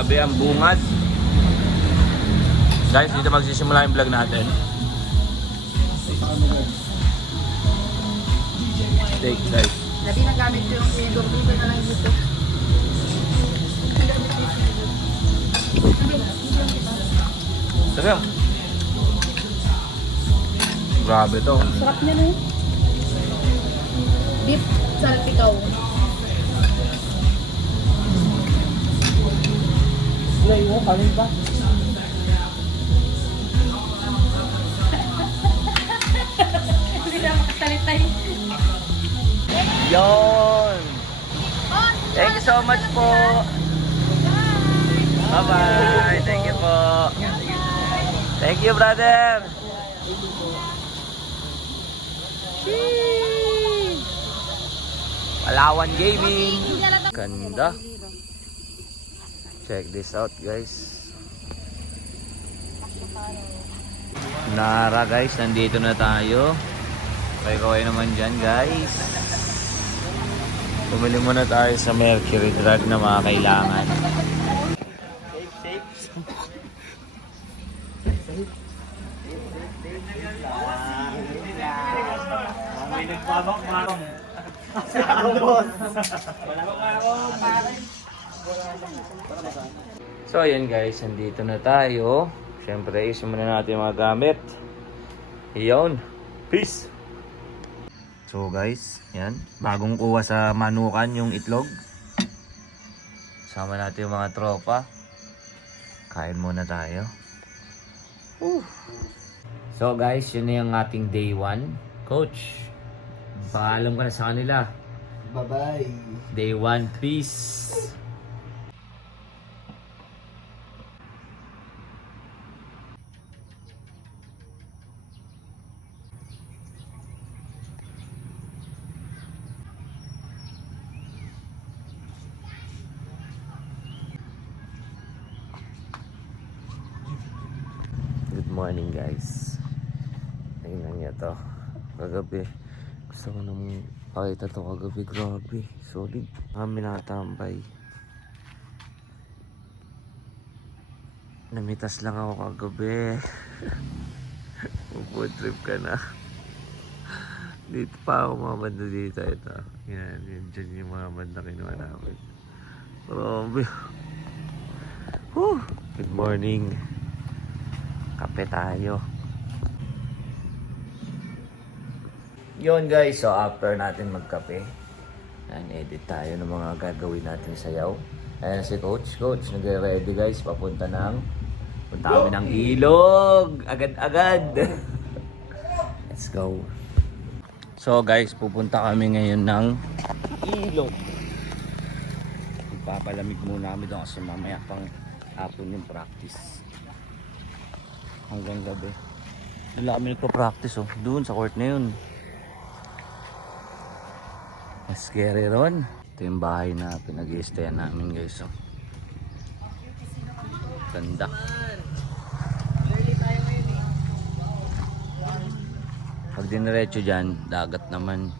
Sabi ang bungad. Guys, dito magsisimula yung vlog natin. Steak guys. Labi na gamit ko yung pinagurdugan na lang dito. Sige. Grabe to. Sarap niya no? Beef salpikaw. Wala yun, kanin ba? Hindi na makasalitay. Yon. Thank you so much po. Bye-bye. Thank you po. Thank you, brother. Palawan Gaming. Ganda. Check this out, guys. Nara, guys. Nandito na tayo. Kaway naman dyan, guys. Bumili muna tayo sa Mercury Drug na mga kailangan. May nagbabak-bakong. So ayan guys, nandito na tayo. Siyempre, isin muna natin yung mga gamit. Iyon. Peace! So guys, yan. Bagong kuha sa manukan yung itlog. Sama natin yung mga tropa. Kain muna tayo. So guys, yun na yung ating day 1. Coach, paalam ka na sa kanila. Bye-bye. Day 1, peace! Good morning guys. Tingnan niyo to. Kagabi gusto ko nang pakita to kagabi. Grabe, solid. Kami nakatambay. Namitas lang ako kagabi. Food trip ka na. Dito pa ako mga banda dito. Ito. Yan, yun dyan yung mga banda kinuha namin. Grabe. Good morning. Kape tayo. Yun guys, so after natin magkape, edit tayo ng mga gagawin natin sayaw. Ayan si Coach. Coach, nagre-ready guys, punta kami ng ilog. Agad-agad. Let's go. So guys, pupunta kami ngayon ng ilog. Ipapalamig muna kami doon kasi mamaya pang hapon yung practice. Hanggang gabi. Wala kami nagpa-practice doon sa court na yun. Mas scary ron. Ito yung bahay na pinag-i-stayan namin guys. Ganda. Pag diniretso dyan, dagat naman.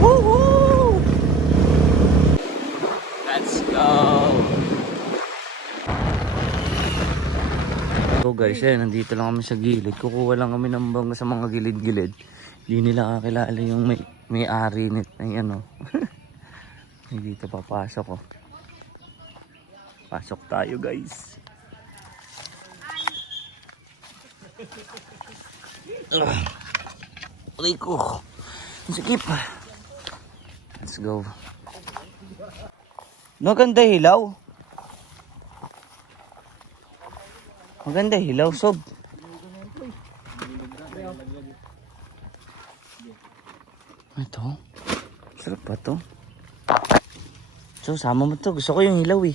Woohoo! Let's go! So guys, nandito lang kami sa gilid. Kukuha lang kami ng bangga sa mga gilid-gilid. Hindi nila kakilala yung may-ari nito. Ay ano. Dito papasok Pasok tayo guys. Rico. Sikip. Let's go. Maganda hilaw. Maganda hilaw, sob. Ito. Sarap pa to. So, sama mo to. Gusto ko yung hilaw eh.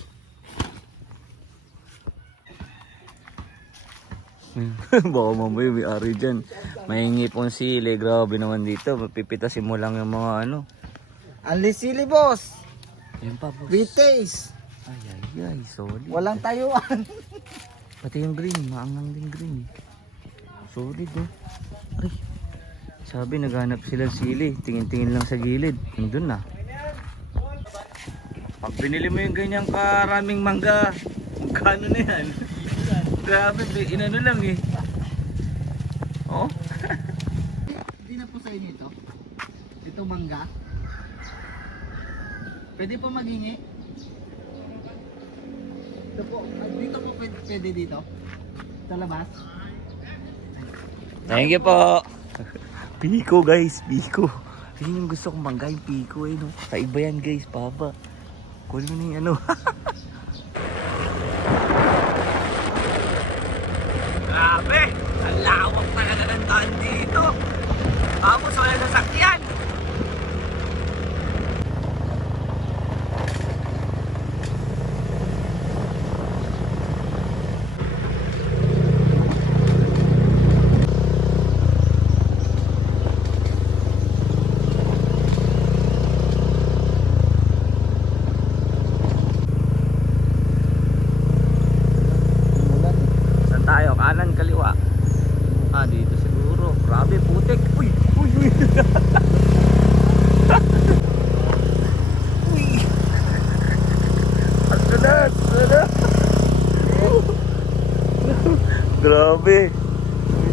Baka mamaya may ari dyan. Mahingi pong sili. Grabe naman dito. Mapipitasin mo lang yung mga ano. Unli sili, boss. Yan pa, boss. Sweet taste. Ay, solid. Walang tayuan. Pati yung green, maangang din green. Solid Ay, sabi naghanap sila sili. Tingin-tingin lang sa gilid. Nandun na. Pag binili mo yung ganyang karaming mangga, magkano na yan? Grabe, inano lang eh. Oh? Hindi na po sa inyo ito. Ito mangga. Pwede po maghingi. Ito po, dito po pwede dito. Sa labas. Thank you po. Piko guys, piko. Yun yung gusto kong mangga, yung piko eh. No? Kaiba yan guys, papa. Kunin mo na yung ano. Grabe! Ang lawak talaga ng daan dito. Tapos wala sasakyan. Saan tayo? Kanan, kaliwa? Ah, dito siguro. Grabe, putik. Uy, uy, uy. Uy. Ang galat, galat. Grabe.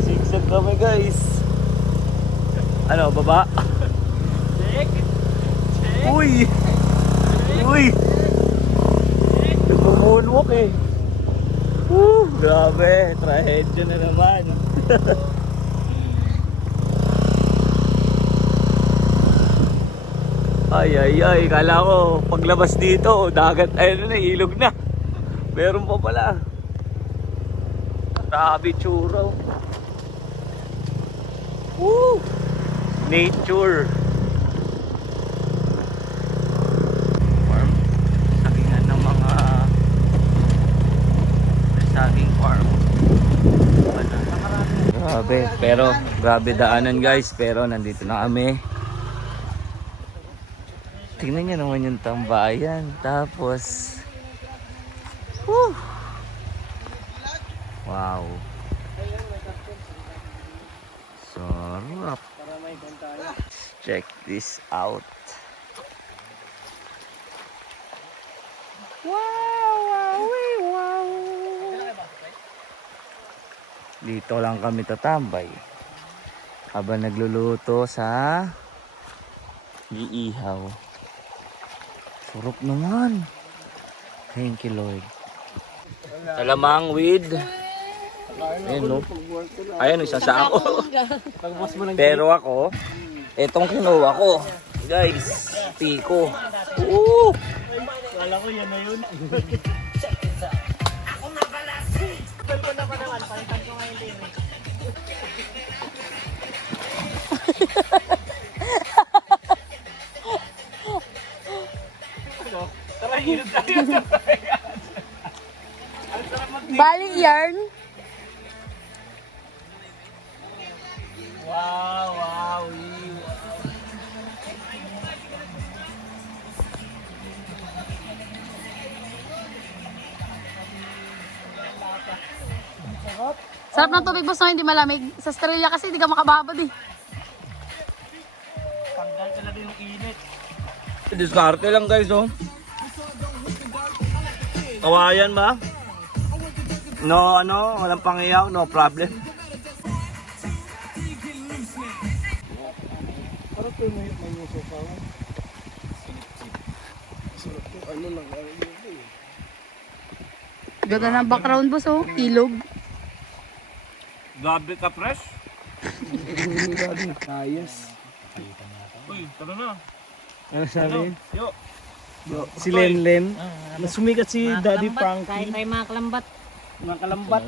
Sigsag kami guys. Ano, baba? Check. Check. Uy. Uy. Nagpo-moonwalk eh. Grabe, trahedya na naman. Ay, ay, ay, kala ko paglabas dito, dagat, ayun na, ilog na. Meron pa pala. Grabe tsura. Woo! Nature. Farm. Sagingan ng mga saging farm. Grabe, pero grabe daanan guys, pero nandito na kami. Tingnan nyo naman yung tambayan. Tapos woo! Wow. Sarap. Check this out. Wow, wow, wow. Dito lang kami tatambay habang nagluluto sa iihaw. Sarap naman. Thank you Lord. Salamang with ayun no. Ayun isa sa ako. Pero ako etong kinuha ko guys, piko. Kala ko yan na yun. Baling yarn. Wow, wow, Sarap ng tubig boss na hindi malamig. Sa Australia kasi hindi ka makababad eh. tanggal talaga yung init. Diskarte lang guys oh. Kawayan ba? No, ano, walang pangiyaw, no problem. Parang ito may uso pa. Sarap to. Ano lang, Ganda ng background boss oh. Ilog. Gabi ka fresh? Ayos. Uy, tara na. Ano sabi? Yo. Si Lenlen. Sumikat si Daddy Kain Frankie. tayo mga kalambat. Mga kalambat.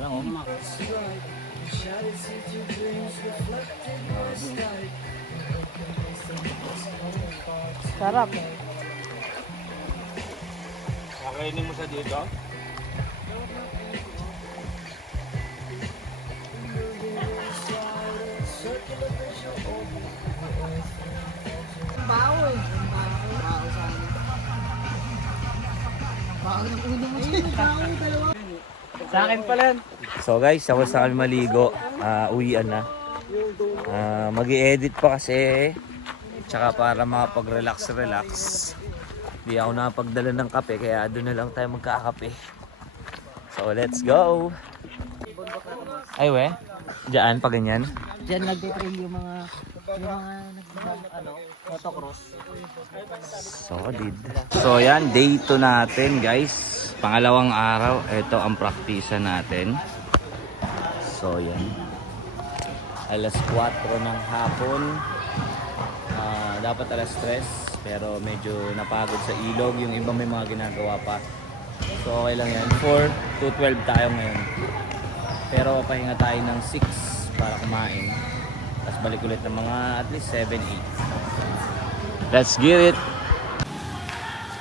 Sarap. Kakainin mo sa dito? Sa akin pala. So guys, tapos na kami maligo. Uwian na. Mag-i-edit pa kasi. Tsaka para makapag-relax. Hindi ako nakapagdala ng kape kaya doon na lang tayo magkakape. So let's go! Ay we, diyan pa ganyan. Diyan nagtitrain yung mga motocross. Solid. So yan, day 2 natin guys. Pangalawang araw, ito ang praktisa natin. So yan. Alas 4 ng hapon. Dapat alas 3 pero medyo napagod sa ilog. Yung iba may mga ginagawa pa. So okay lang yan. 4 to 12 tayo ngayon. Pero pahinga tayo ng 6 para kumain. Tapos balik ulit ng mga at least 7, 8. Let's get it!